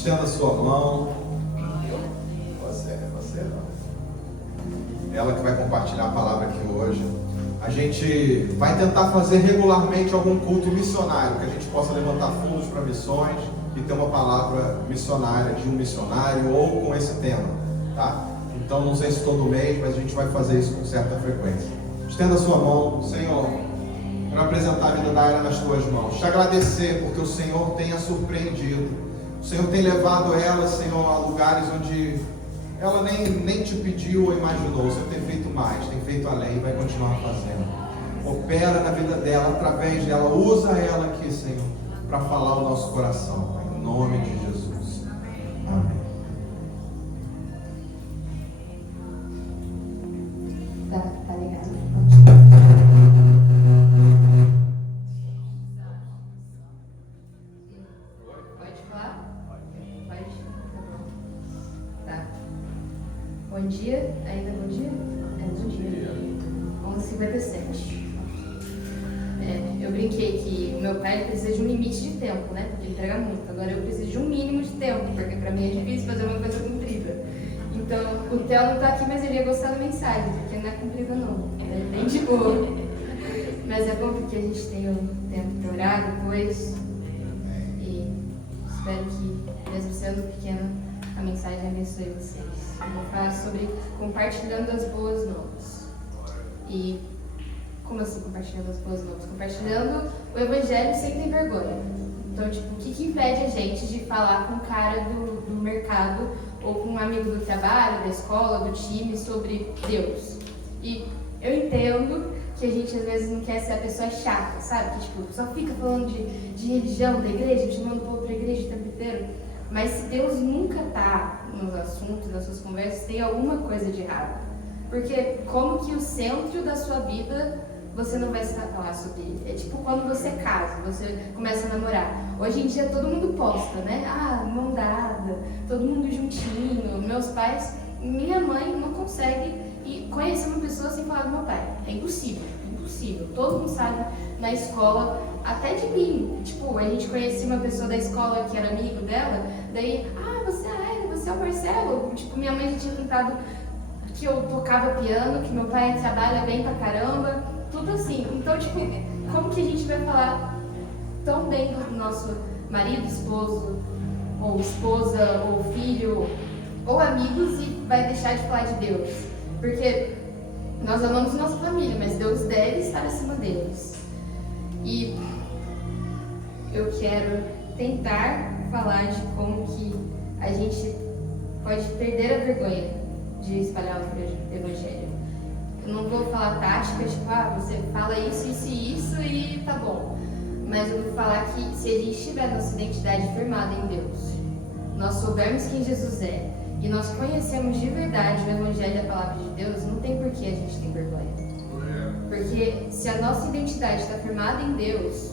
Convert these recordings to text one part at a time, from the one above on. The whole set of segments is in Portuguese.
Estenda a sua mão. Você não. Ela que vai compartilhar a palavra aqui hoje. A gente vai tentar fazer regularmente algum culto missionário, que a gente possa levantar fundos para missões e ter uma palavra missionária de um missionário ou com esse tema, tá? Então não sei se todo mês, mas a gente vai fazer isso com certa frequência. Estenda a sua mão. Senhor, quero apresentar a vida da Ayla nas tuas mãos. Te agradecer porque o Senhor tem a surpreendido. O Senhor tem levado ela, Senhor, a lugares onde ela nem te pediu ou imaginou. O Senhor tem feito mais, tem feito além e vai continuar fazendo. Opera na vida dela, através dela. Usa ela aqui, Senhor, para falar o nosso coração. Pai, em nome de Jesus. Amém. Tá ligado? Pode falar? Pode? Tá bom. Tá. Bom dia. Ainda bom dia? É, bom dia. 11h57. Eu brinquei que o meu pai precisa de um limite de tempo, né? Porque ele entrega muito. Agora eu preciso de um mínimo de tempo, porque pra mim é difícil fazer uma coisa comprida. Então, o Theo não tá aqui, mas ele ia gostar da mensagem, porque não é comprida não. É bem de boa. Mas é bom porque a gente tem um tempo para orar depois. E espero que, mesmo sendo pequena, a mensagem abençoe vocês. Eu vou falar sobre compartilhando as boas novas. E como assim compartilhando as boas novas? Compartilhando o evangelho sem ter vergonha. Então, tipo, o que impede a gente de falar com o cara do mercado ou com um amigo do trabalho, da escola, do time, sobre Deus? E eu entendo que a gente às vezes não quer ser a pessoa chata, sabe? Que tipo, só fica falando de religião, da igreja, chamando o povo pra igreja o tempo inteiro. Mas se Deus nunca tá nos assuntos, nas suas conversas, tem alguma coisa de errado. Porque como que o centro da sua vida você não vai falar sobre ele? É tipo quando você casa, você começa a namorar. Hoje em dia todo mundo posta, né? Ah, mão dada, todo mundo juntinho. Meus pais, minha mãe não consegue conhecer uma pessoa sem falar do meu pai. É impossível, impossível. Todo mundo sabe na escola, até de mim. Tipo, a gente conhecia uma pessoa da escola que era amigo dela, daí, você é a Ellen, você é o Marcelo. Tipo, minha mãe já tinha contado que eu tocava piano, que meu pai trabalha bem pra caramba, tudo assim. Então, tipo, como que a gente vai falar tão bem do nosso marido, esposo, ou esposa, ou filho, ou amigos e vai deixar de falar de Deus? Porque nós amamos nossa família, mas Deus deve estar acima deles. E eu quero tentar falar de como que a gente pode perder a vergonha de espalhar o evangelho. Eu não vou falar táticas, tipo, você fala isso, isso e isso e tá bom. Mas eu vou falar que se a gente tiver nossa identidade firmada em Deus, nós soubermos quem Jesus é e nós conhecemos de verdade o evangelho e a palavra de Deus, não tem por que a gente ter vergonha. Porque se a nossa identidade está firmada em Deus,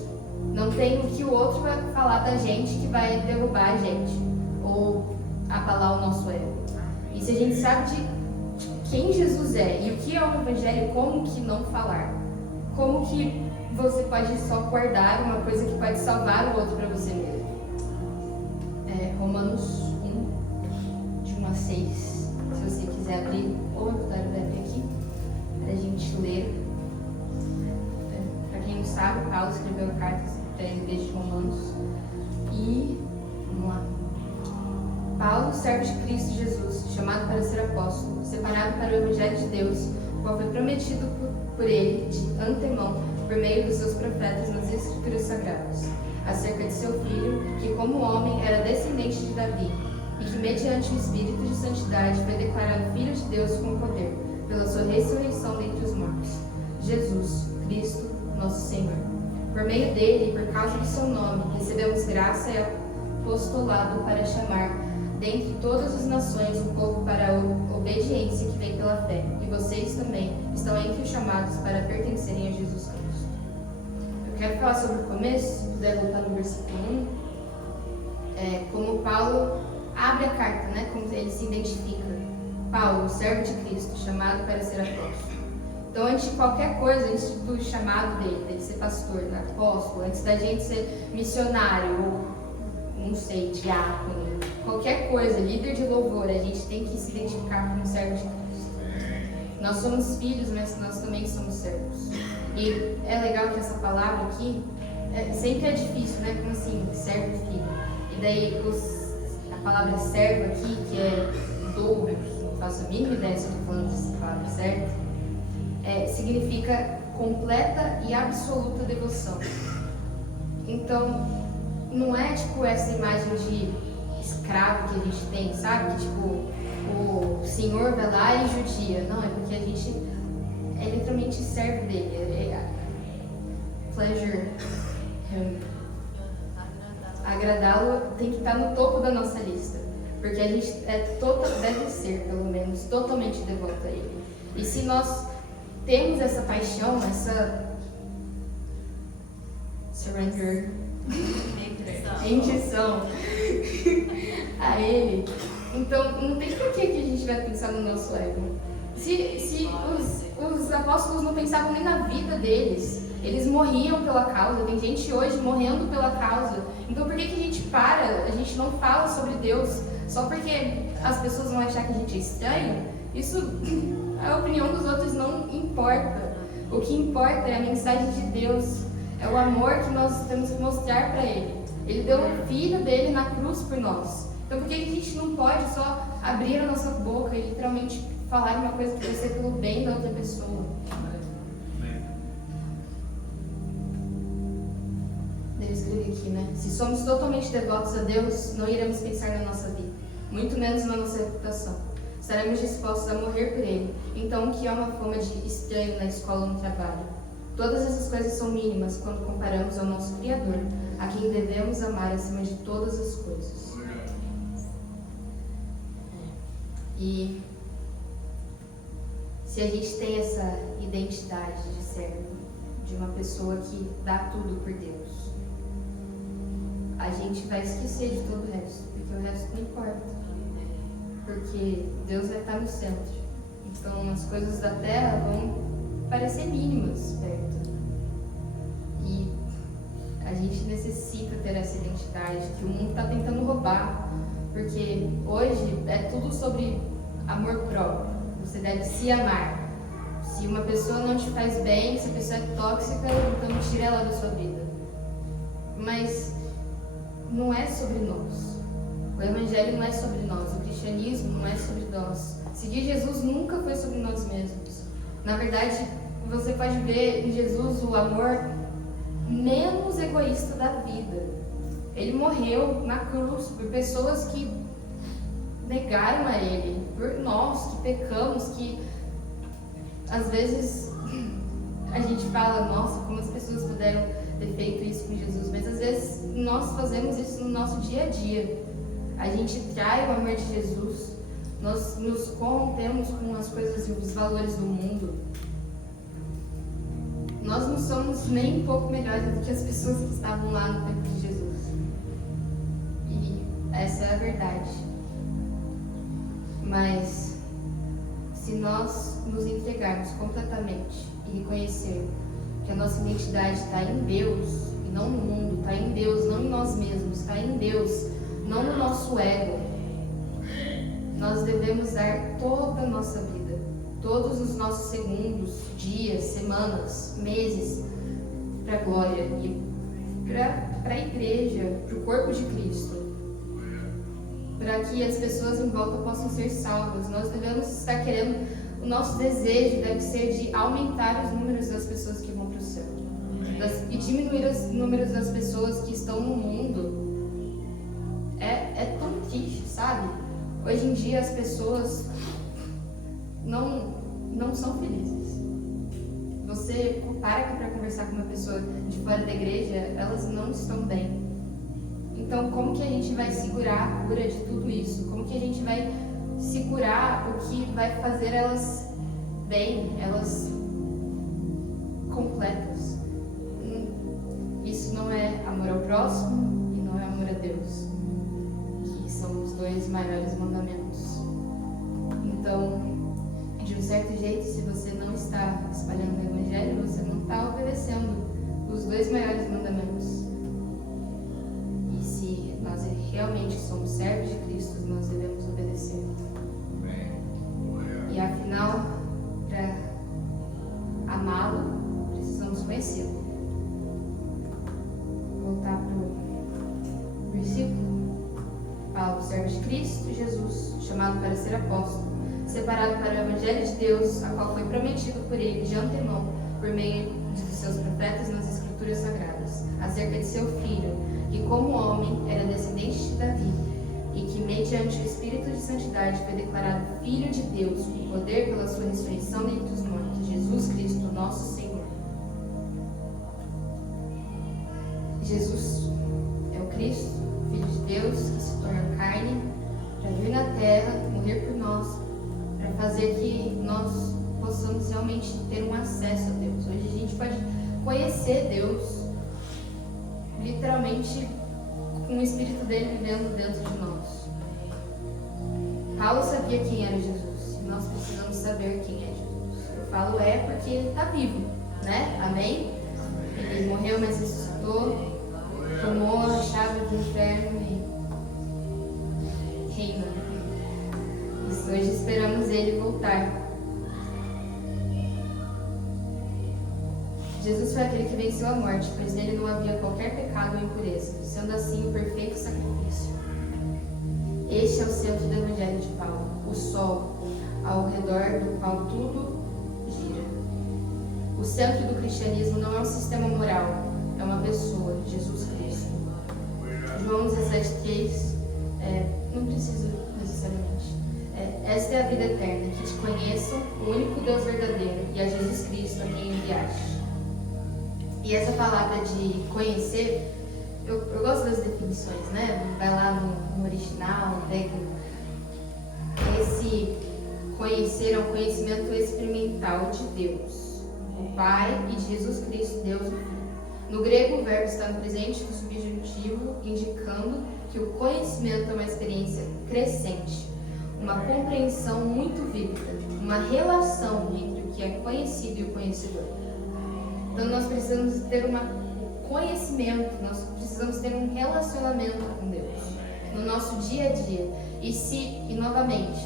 não tem o que o outro vai falar da gente que vai derrubar a gente ou abalar o nosso ego. E se a gente sabe de quem Jesus é e o que é o evangelho, como que não falar? Como que você pode só guardar uma coisa que pode salvar o outro para você mesmo? Romanos 1, de 1 a 6. Se você quiser abrir, ou o Dário vai abrir aqui, para a gente ler. Para quem não sabe, Paulo escreveu cartas para a igreja de Romanos. E, vamos lá. Paulo, servo de Cristo Jesus, chamado para ser apóstolo, separado para o evangelho de Deus, o qual foi prometido por ele de antemão, por meio dos seus profetas nas escrituras sagradas, acerca de seu filho, que como homem era descendente de Davi, e que mediante o Espírito de santidade foi declarado Filho de Deus com poder, pela sua ressurreição dentre os mortos, Jesus Cristo, nosso Senhor. Por meio dele e por causa do seu nome, recebemos graça e apostolado para chamar dentre todas as nações o povo para a obediência que vem pela fé, e vocês também estão entre os chamados para pertencerem a Jesus Cristo. Eu quero falar sobre o começo, se puder voltar no versículo 1, como Paulo abre a carta, né, como ele se identifica. Paulo, servo de Cristo, chamado para ser apóstolo. Então, antes de qualquer coisa, antes do chamado dele ser pastor, apóstolo, antes da gente ser missionário, ou não sei, diácono, qualquer coisa, líder de louvor, a gente tem que se identificar como servo de Cristo. Nós somos filhos, mas nós também somos servos. E é legal que essa palavra aqui sempre é difícil, né? Como assim, servo e filho? E daí a palavra servo aqui, que é dobro, não faço a mínima ideia se eu estou falando essa palavra certa, significa completa e absoluta devoção. Então, não é tipo essa imagem de escravo que a gente tem, sabe? Que tipo, o senhor vai lá e judia. Não, é porque a gente é literalmente servo dele. Pleasure him. Agradá-lo tem que estar no topo da nossa lista. Porque a gente deve ser, pelo menos, totalmente devoto a ele. E se nós temos essa paixão, essa surrender, rendição a ele, então não tem por que a gente vai pensar no nosso ego. Se os apóstolos não pensavam nem na vida deles, eles morriam pela causa, tem gente hoje morrendo pela causa. Então por que a gente a gente não fala sobre Deus só porque as pessoas vão achar que a gente é estranho? Isso, a opinião dos outros não importa. O que importa é a mensagem de Deus, é o amor que nós temos que mostrar para Ele. Ele deu o filho dele na cruz por nós. Então por que a gente não pode só abrir a nossa boca e literalmente falar uma coisa que vai ser pelo bem da outra pessoa? Devo escrever aqui, né? Se somos totalmente devotos a Deus, não iremos pensar na nossa vida, muito menos na nossa reputação. Estaremos dispostos a morrer por Ele. Então, o que é uma fama de estranho na escola ou no trabalho? Todas essas coisas são mínimas quando comparamos ao nosso Criador, a quem devemos amar acima de todas as coisas. E se a gente tem essa identidade de servo, de uma pessoa que dá tudo por Deus, a gente vai esquecer de todo o resto, porque o resto não importa. Porque Deus vai estar no centro. Então as coisas da terra vão parecer mínimas perto. E a gente necessita ter essa identidade que o mundo está tentando roubar. Porque hoje é tudo sobre amor próprio. Você deve se amar. Se uma pessoa não te faz bem, se a pessoa é tóxica, então tira ela da sua vida. Mas não é sobre nós. O Evangelho não é sobre nós. O cristianismo não é sobre nós. Seguir Jesus nunca foi sobre nós mesmos. Na verdade, você pode ver em Jesus o amor menos egoísta da vida. Ele morreu na cruz por pessoas que negaram a Ele, por nós que pecamos, que às vezes a gente fala, nossa, como as pessoas puderam ter feito isso com Jesus, mas às vezes nós fazemos isso no nosso dia a dia. A gente trai o amor de Jesus, nós nos corrompemos com as coisas e os valores do mundo. Nós não somos nem um pouco melhores do que as pessoas que estavam lá no tempo de Jesus. E essa é a verdade. Mas se nós nos entregarmos completamente e reconhecer que a nossa identidade está em Deus e não no mundo, está em Deus, não em nós mesmos, está em Deus, não no nosso ego, nós devemos dar toda a nossa vida, todos os nossos segundos, dias, semanas, meses, para a glória e para a igreja, para o corpo de Cristo, para que as pessoas em volta possam ser salvas. Nós devemos estar querendo, o nosso desejo deve ser de aumentar os números das pessoas que vão para o céu e diminuir os números das pessoas que estão no mundo. É tão triste, sabe? Hoje em dia as pessoas não são felizes. Você para conversar com uma pessoa de fora da igreja, elas não estão bem. Então como que a gente vai segurar a cura de tudo isso? Como que a gente vai segurar o que vai fazer elas bem, elas completas? Isso não é amor ao próximo e não é amor a Deus, que são os dois maiores mandamentos. Então, de um certo jeito, se você não está espalhando o Evangelho, você não está obedecendo os dois maiores mandamentos. E se nós realmente somos servos de Cristo, Paulo, servo de Cristo Jesus, chamado para ser apóstolo, separado para o Evangelho de Deus, a qual foi prometido por ele de antemão, por meio de seus profetas nas Escrituras Sagradas, acerca de seu filho, que como homem era descendente de Davi, e que mediante o Espírito de Santidade foi declarado Filho de Deus, com poder pela sua ressurreição dentre os mortos, Jesus Cristo, nosso Senhor. Jesus é o Cristo, Filho de Deus, que se torna carne, para vir na terra, morrer por nós, para fazer que nós possamos realmente ter um acesso a Deus. Hoje a gente pode conhecer Deus, literalmente, com o Espírito dele vivendo dentro de nós. Paulo sabia quem era Jesus, e nós precisamos saber quem é Jesus. Eu falo porque ele está vivo, né? Amém? Ele morreu, mas ressuscitou, tomou a chave do inferno e reina. E hoje esperamos ele voltar. Jesus foi aquele que venceu a morte, pois nele não havia qualquer pecado ou impureza, sendo assim o perfeito sacrifício. Este é o centro do Evangelho de Paulo, o sol, ao redor do qual tudo gira. O centro do cristianismo não é um sistema moral, é uma pessoa, Jesus Cristo. João 17,3, não precisa necessariamente. Esta é a vida eterna, que te conheçam, o único Deus verdadeiro, e a Jesus Cristo, a quem enviaste. E essa palavra de conhecer, eu gosto das definições, né? Vai lá no original, pega. Esse conhecer é um conhecimento experimental de Deus, o Pai, e de Jesus Cristo, Deus o Filho. No grego, o verbo está no presente do subjuntivo, indicando que o conhecimento é uma experiência crescente, uma compreensão muito vívida, uma relação entre o que é conhecido e o conhecedor. Então nós precisamos ter um conhecimento, nós precisamos ter um relacionamento com Deus no nosso dia a dia. E novamente,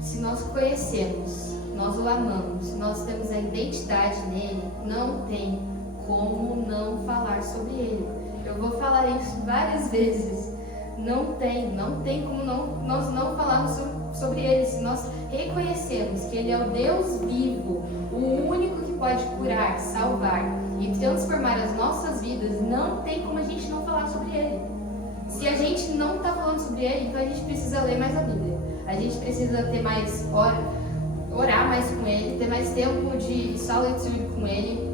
se nós conhecemos, nós o amamos, nós temos a identidade nele, não tem como não falar sobre ele. Eu vou falar isso várias vezes. Não tem como nós não falarmos sobre ele. Se nós reconhecemos que ele é o Deus vivo, o único que pode curar, salvar e transformar as nossas vidas, não tem como a gente não falar sobre ele. Se a gente não está falando sobre ele, então a gente precisa ler mais a Bíblia. A gente precisa ter mais orar mais com ele, ter mais tempo de solitude com ele.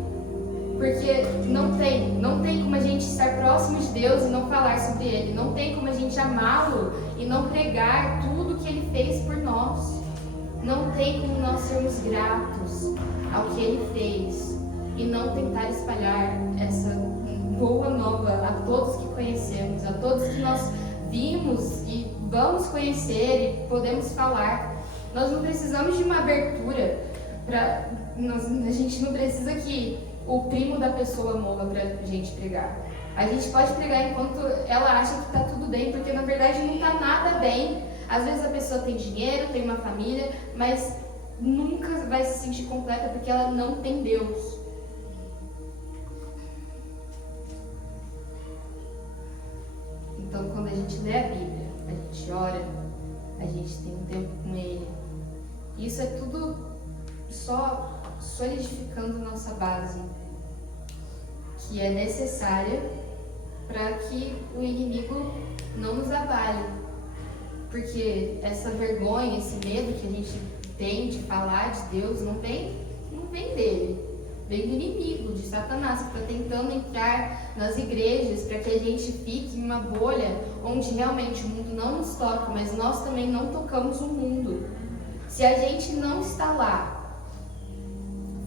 Porque não tem como a gente estar próximo de Deus e não falar sobre ele. Não tem como a gente amá-lo e não pregar tudo que ele fez por nós. Não tem como nós sermos gratos ao que ele fez e não tentar espalhar essa boa nova a todos que conhecemos, a todos que nós vimos e vamos conhecer e podemos falar. Nós não precisamos de uma abertura a gente não precisa que o primo da pessoa morra pra gente pregar. A gente pode pregar enquanto ela acha que tá tudo bem, porque na verdade não tá nada bem. Às vezes a pessoa tem dinheiro, tem uma família, mas nunca vai se sentir completa porque ela não tem Deus. Então quando a gente lê a Bíblia, a gente ora, a gente tem um tempo com Ele. Isso é tudo só solidificando nossa base, que é necessária para que o inimigo não nos abale. Porque essa vergonha, esse medo que a gente tem de falar de Deus não vem dele, vem do inimigo, de Satanás, que está tentando entrar nas igrejas para que a gente fique em uma bolha onde realmente o mundo não nos toca, mas nós também não tocamos o mundo. Se a gente não está lá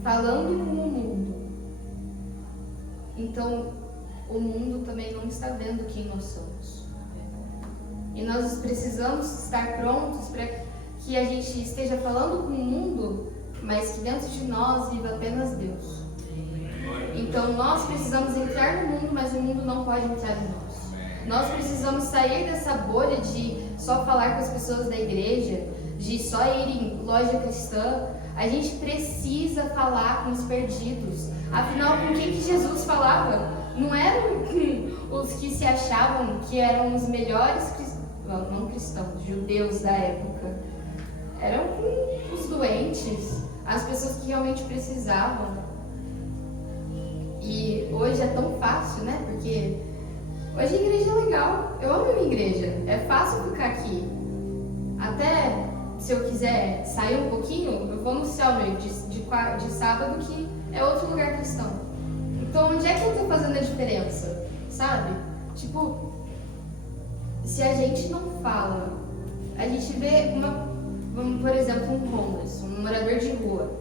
falando com o mundo, então o mundo também não está vendo quem nós somos. E nós precisamos estar prontos para que a gente esteja falando com o mundo, mas que dentro de nós viva apenas Deus. Então nós precisamos entrar no mundo, mas o mundo não pode entrar em nós. Nós precisamos sair dessa bolha de só falar com as pessoas da igreja, de só ir em loja cristã. A gente precisa falar com os perdidos. Afinal, com quem que Jesus falava? Não eram os que se achavam que eram os melhores não cristãos, judeus da época, eram os doentes, as pessoas que realmente precisavam. E hoje é tão fácil, né? Porque hoje a igreja é legal. Eu amo a minha igreja. É fácil ficar aqui. Até se eu quiser sair um pouquinho, eu vou no Céu de sábado, que é outro lugar cristão. Então, onde é que eu tô fazendo a diferença? Sabe? Tipo, se a gente não fala, a gente vê por exemplo, um homeless, um morador de rua.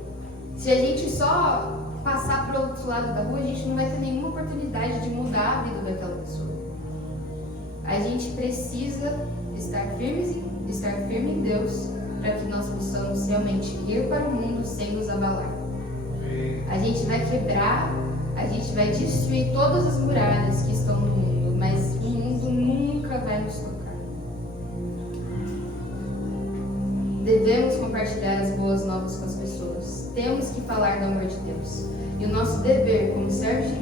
Se a gente só passar para o outro lado da rua, a gente não vai ter nenhuma oportunidade de mudar a vida daquela pessoa. A gente precisa estar firme em Deus, para que nós possamos realmente ir para o mundo sem nos abalar. A gente vai quebrar, a gente vai destruir todas as muralhas que estão no mundo, mas o mundo nunca vai nos tocar. Devemos compartilhar as boas novas com as pessoas. Temos que falar do amor de Deus. E o nosso dever como servos de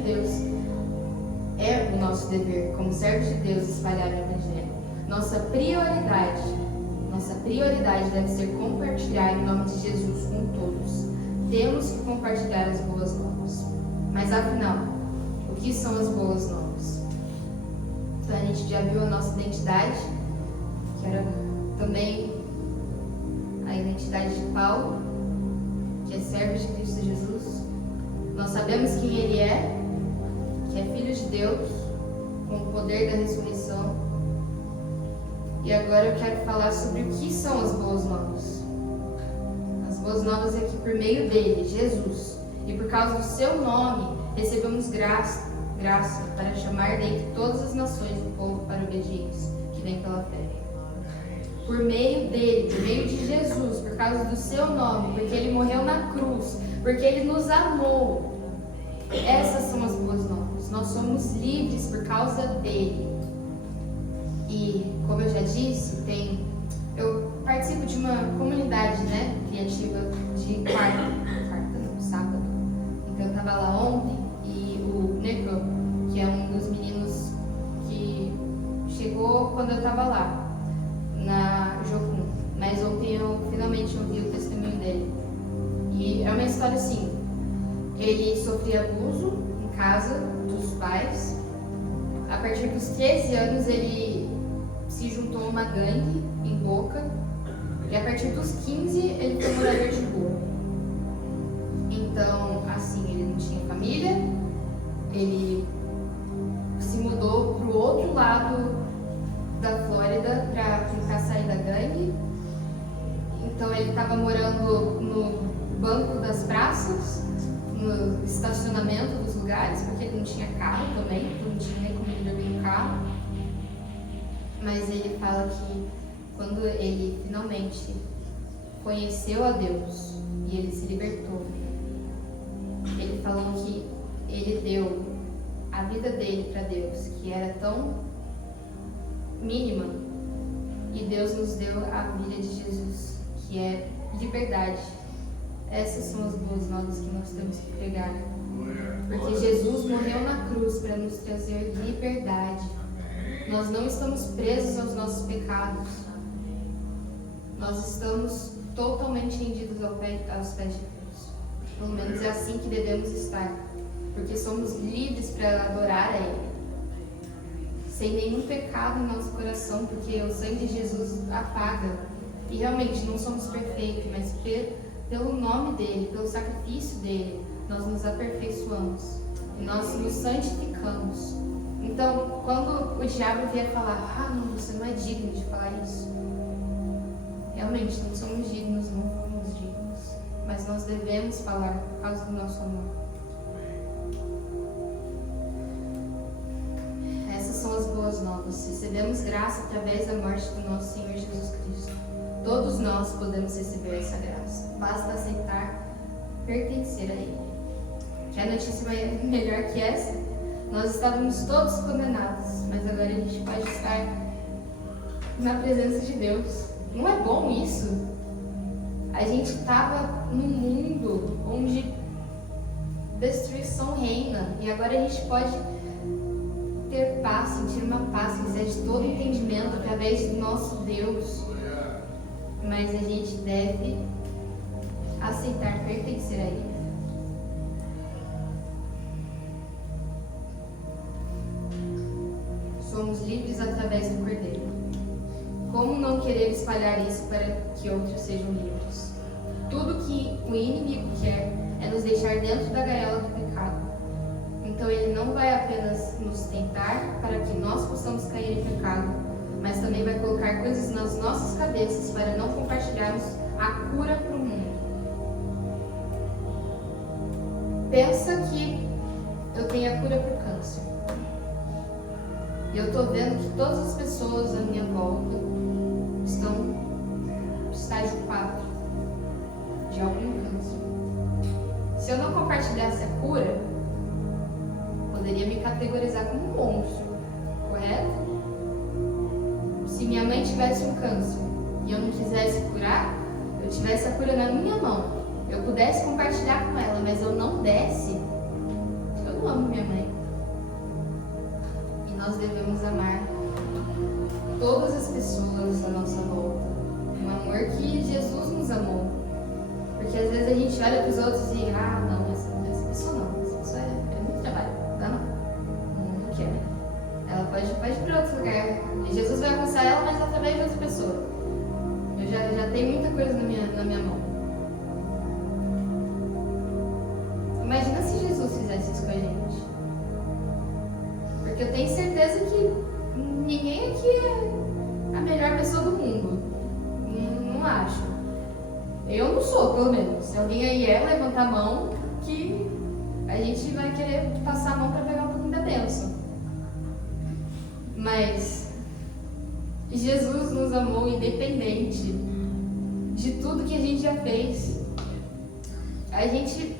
Deus espalhar o Evangelho. Nossa prioridade deve ser compartilhar em nome de Jesus com todos. Temos que compartilhar as boas novas. Mas afinal, o que são as boas novas? Então a gente já viu a nossa identidade, que era também a identidade de Paulo, que é servo de Cristo Jesus. Nós sabemos quem ele é, que é filho de Deus, com o poder da ressurreição. E agora eu quero falar sobre o que são as boas novas. As boas novas é que por meio dele, Jesus, e por causa do seu nome, recebemos graça para chamar dentre todas as nações do povo para a obediência, que vem pela fé. Por meio dele, por meio de Jesus, por causa do seu nome, porque ele morreu na cruz, porque ele nos amou. Essas são as boas novas. Nós somos livres por causa dele. E, como eu já disse, eu participo de uma comunidade, né, criativa de sábado. Então eu estava lá ontem e o Neco, que é um dos meninos que chegou quando eu estava lá, na Jocum, mas ontem eu finalmente ouvi o testemunho dele. E é uma história assim, ele sofria abuso em casa dos pais. A partir dos 13 anos ele se juntou a uma gangue em Boca, e a partir dos 15 ele foi morador de rua. Então, assim, ele não tinha família, ele se mudou para o outro lado da Flórida para tentar sair da gangue. Então ele estava morando no banco das praças, no estacionamento dos lugares, porque ele não tinha carro também, não tinha nem como ele dormir no carro. Mas ele fala que quando ele finalmente conheceu a Deus e ele se libertou, ele falou que ele deu a vida dele para Deus, que era tão mínima, e Deus nos deu a vida de Jesus, que é liberdade. Essas são as boas novas que nós temos que pregar, porque Jesus morreu na cruz para nos trazer liberdade. Nós não estamos presos aos nossos pecados, nós estamos totalmente rendidos aos pés de Deus. Pelo menos é assim que devemos estar, porque somos livres para adorar a Ele, sem nenhum pecado no nosso coração, porque o sangue de Jesus apaga. E realmente não somos perfeitos, mas pelo nome dele, pelo sacrifício dele, nós nos aperfeiçoamos e nós nos santificamos. Então, quando o diabo vier falar, não, você não é digno de falar isso, realmente não somos dignos, mas nós devemos falar por causa do nosso amor. Essas são as boas novas. Recebemos graça através da morte do nosso Senhor Jesus Cristo. Todos nós podemos receber essa graça. Basta aceitar, pertencer a Ele. Quer notícia melhor que essa? Nós estávamos todos condenados, mas agora a gente pode estar na presença de Deus. Não é bom isso? A gente estava num mundo onde destruição reina, e agora a gente pode ter paz, sentir uma paz que excede todo entendimento através do nosso Deus. Mas a gente deve aceitar pertencer a Ele. Somos livres através do Cordeiro. Como não querer espalhar isso para que outros sejam livres? Tudo que o inimigo quer é nos deixar dentro da gaiola do pecado. Então ele não vai apenas nos tentar para que nós possamos cair em pecado, mas também vai colocar coisas nas nossas cabeças para não compartilharmos a cura para o mundo. Pensa que eu tenho a cura para o câncer. E eu estou vendo que todas as pessoas à minha volta estão no estágio 4 de algum câncer. Se eu não compartilhasse a cura, poderia me categorizar como um monstro, correto? Se minha mãe tivesse um câncer e eu não quisesse curar, eu tivesse a cura na minha mão, eu pudesse compartilhar com ela, mas eu não desse, eu não amo minha mãe. E nós devemos amar todas as pessoas à nossa volta, um amor que Jesus nos amou. Porque às vezes a gente olha para os outros e não, essa pessoa não, essa pessoa é muito trabalho, não quer. Ela pode ir para outro lugar e Jesus vai alcançar ela, mas através de outra pessoa. Eu já tenho muita coisa na minha mão. Imagina se Jesus fizesse isso com a gente. Porque eu tenho certeza que ninguém aqui é a melhor pessoa do mundo. Não acho. Eu não sou, pelo menos. Se alguém aí levanta a mão, que a gente vai querer passar a mão para pegar um pouquinho da bênção. Mas Jesus nos amou independente de tudo que a gente já fez. A gente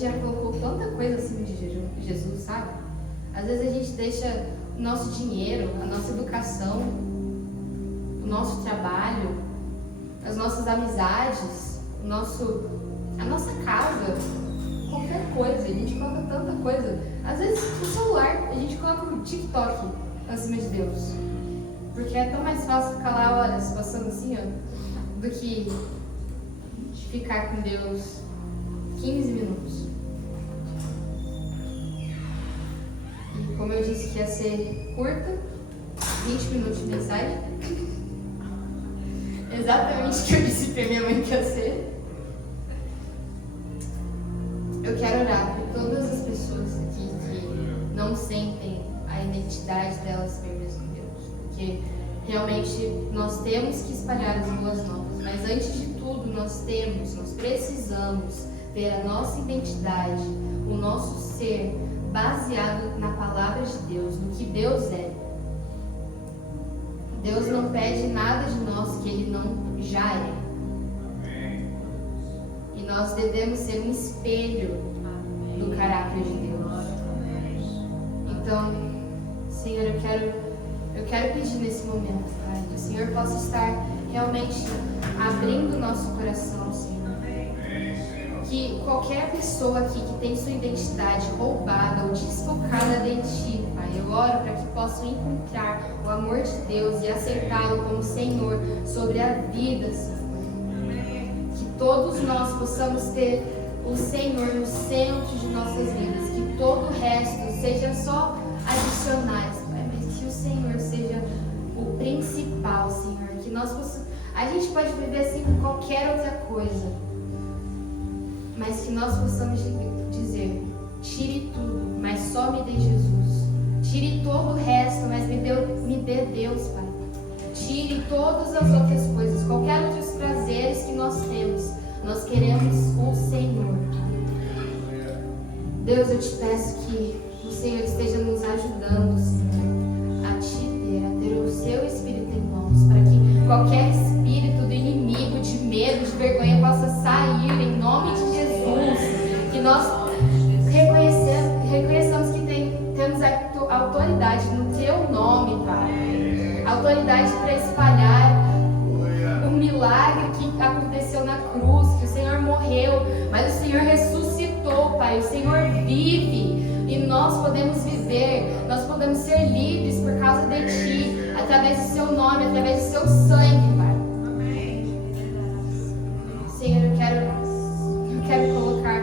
já colocou tanta coisa acima de Jesus, sabe? Às vezes a gente deixa o nosso dinheiro, a nossa educação, o nosso trabalho, as nossas amizades, a nossa casa, qualquer coisa, a gente coloca tanta coisa. Às vezes no celular a gente coloca o TikTok acima de Deus, porque é tão mais fácil ficar lá horas passando assim, do que ficar com Deus 15 minutos. E como eu disse que ia ser curta, 20 minutos de mensagem. Exatamente o que eu disse pra minha mãe que ia ser. Eu quero orar por todas as pessoas aqui que não sentem a identidade delas firmes com Deus. Porque realmente nós temos que espalhar as boas novas. Mas antes de tudo, nós precisamos ter a nossa identidade, o nosso ser baseado na palavra de Deus, no que Deus é. Deus não pede nada de nós que Ele não já é. E nós devemos ser um espelho do caráter de Deus. Então, Senhor, eu quero pedir nesse momento, Pai, que o Senhor possa estar realmente abrindo o nosso coração, Senhor. Que qualquer pessoa aqui que tem sua identidade roubada ou desfocada de Ti, Pai, eu oro para que possam encontrar o amor de Deus e aceitá-lo como Senhor sobre a vida, Senhor. Que todos nós possamos ter o Senhor no centro de nossas vidas, que todo o resto seja só adicionais, Pai, mas que o Senhor seja o principal, Senhor. Que nós possamos, a gente pode viver assim com qualquer outra coisa, mas que nós possamos dizer: tire tudo, mas só me dê Jesus. Tire todo o resto, mas me dê Deus, Pai. Tire todas as outras coisas, qualquer outros prazeres que nós temos. Nós queremos o Senhor. Deus, eu te peço que o Senhor esteja nos ajudando, Senhor, a ter o seu Espírito em nós, para que qualquer espírito do inimigo, de medo, de vergonha possa sair em nome de Jesus. Que nós reconheçamos que temos a autoridade no Teu nome, Pai. Autoridade para espalhar o milagre que aconteceu na cruz, que o Senhor morreu, mas o Senhor ressuscitou ressuscitou, Pai. O Senhor vive e nós podemos viver, nós podemos ser livres por causa de Ti, através do Seu nome, através do Seu sangue, Pai. Senhor, eu quero colocar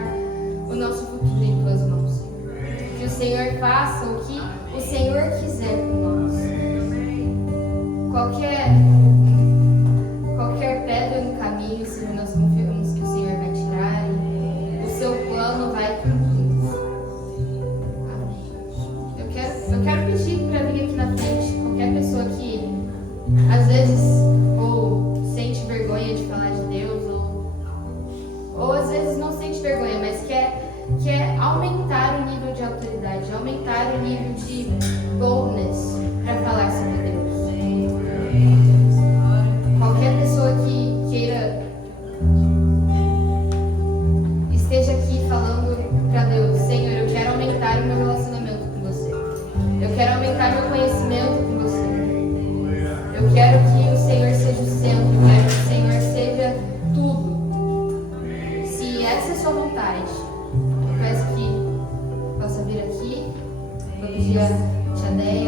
o nosso futuro em Tuas mãos, Senhor. Que o Senhor faça o que o Senhor quiser com nós. Qualquer pedra no caminho, Senhor, nós confiamos que o Senhor vai tirar e o Seu plano vai cumprir. Eu quero pedir para vir aqui na frente qualquer pessoa que às vezes ou sente vergonha de falar de Deus ou às vezes não sente vergonha, mas quer aumentar o nível de autoridade, aumentar o nível de boldness para falar sobre Deus. Qualquer pessoa que queira, esteja aqui falando para Deus: Senhor, eu quero aumentar o meu relacionamento com você. Eu quero aumentar meu conhecimento com você. Eu quero que o Senhor seja o centro. Eu quero que o Senhor seja tudo. Se essa é a sua vontade, eu peço que possa vir aqui. Vou pedir a Tia Deia